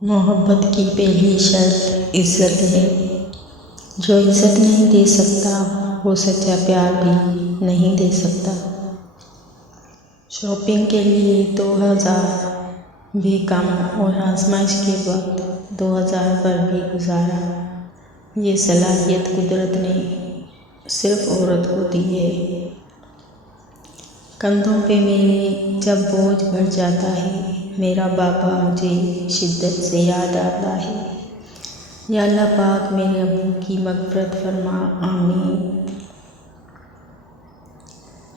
محبت کی پہلی شرط عزت ہے۔ جو عزت نہیں دے سکتا وہ سچا پیار بھی نہیں دے سکتا۔ شاپنگ کے لیے 2000 بھی کم اور آزمائش کے وقت 2000 پر بھی گزارا۔ یہ صلاحیت قدرت نے صرف عورت کو دی ہے۔ کندھوں پہ میرے جب بوجھ بڑھ جاتا ہے، میرا بابا مجھے شدت سے یاد آتا ہے۔ یا اللہ پاک میرے ابو کی مغفرت فرما، آمین۔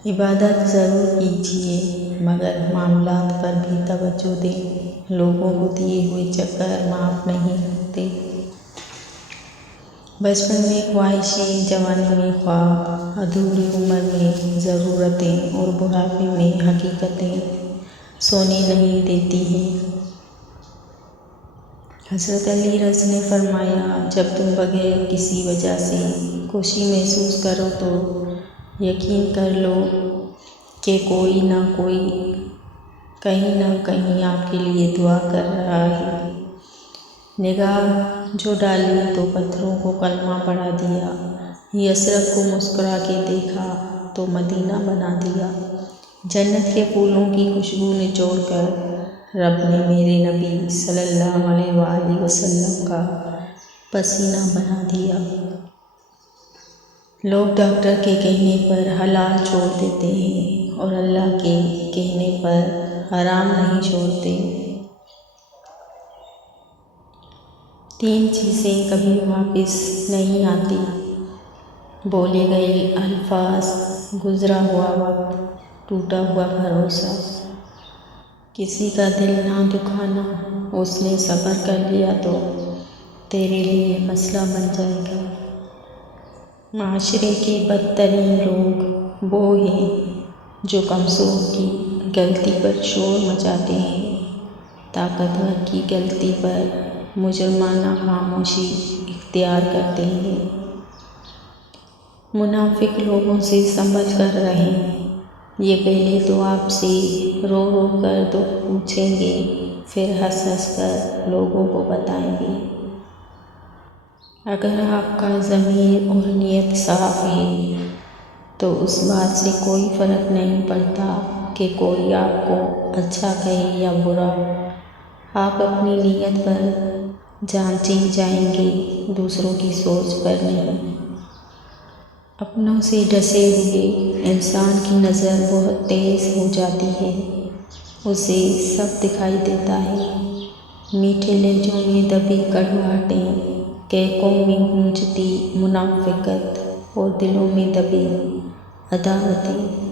عبادت ضرور کیجیے مگر معاملات پر بھی توجہ دیں۔ لوگوں کو دیے ہوئے چکر معاف نہیں ہوتے۔ بچپن میں خواہشیں، جوانی میں خواب، ادھوری عمر میں ضرورتیں اور بڑھاپے میں حقیقتیں سونے نہیں دیتی ہیں۔ حضرت علی رض نے فرمایا، جب تم بغیر کسی وجہ سے خوشی محسوس کرو تو یقین کر لو کہ کوئی نہ کوئی کہیں نہ کہیں آپ کے لیے دعا کر رہا ہے۔ نگاہ جو ڈالی تو پتھروں کو کلمہ پڑھا دیا، یثرب کو مسکرا کے دیکھا تو مدینہ بنا دیا۔ جنت کے پھولوں کی خوشبو نچوڑ کر رب نے میرے نبی صلی اللہ علیہ وآلہ وسلم کا پسینہ بنا دیا۔ لوگ ڈاکٹر کے کہنے پر حلال چھوڑ دیتے ہیں اور اللہ کے کہنے پر حرام نہیں چھوڑتے۔ 3 چیزیں کبھی واپس نہیں آتی: بولے گئے الفاظ، گزرا ہوا وقت، ٹوٹا ہوا بھروسہ۔ کسی کا دل نہ دکھانا، اس نے صبر کر لیا تو تیرے لیے مسئلہ بن جائے گا۔ معاشرے کے بدترین لوگ وہ ہیں جو کمزور کی غلطی پر شور مچاتے ہیں، طاقتور کی غلطی پر مجرمانہ خاموشی اختیار کرتے ہیں۔ منافق لوگوں سے سنبھل کر رہیں۔ یہ پہلے تو آپ سے رو رو کر دکھ پوچھیں گے، پھر ہنس ہنس کر لوگوں کو بتائیں گے۔ اگر آپ کا ضمیر اور نیت صاف ہے تو اس بات سے کوئی فرق نہیں پڑتا کہ کوئی آپ کو اچھا کہے یا برا۔ آپ اپنی نیت پر جانچے جائیں گے، دوسروں کی سوچ پر نہیں۔ اپنوں سے ڈسے ہوئے انسان کی نظر بہت تیز ہو جاتی ہے، اسے سب دکھائی دیتا ہے۔ میٹھے لہجوں میں دبی کڑواہٹیں، کہکوں میں گونجتی منافقت اور دلوں میں دبی عداوتیں۔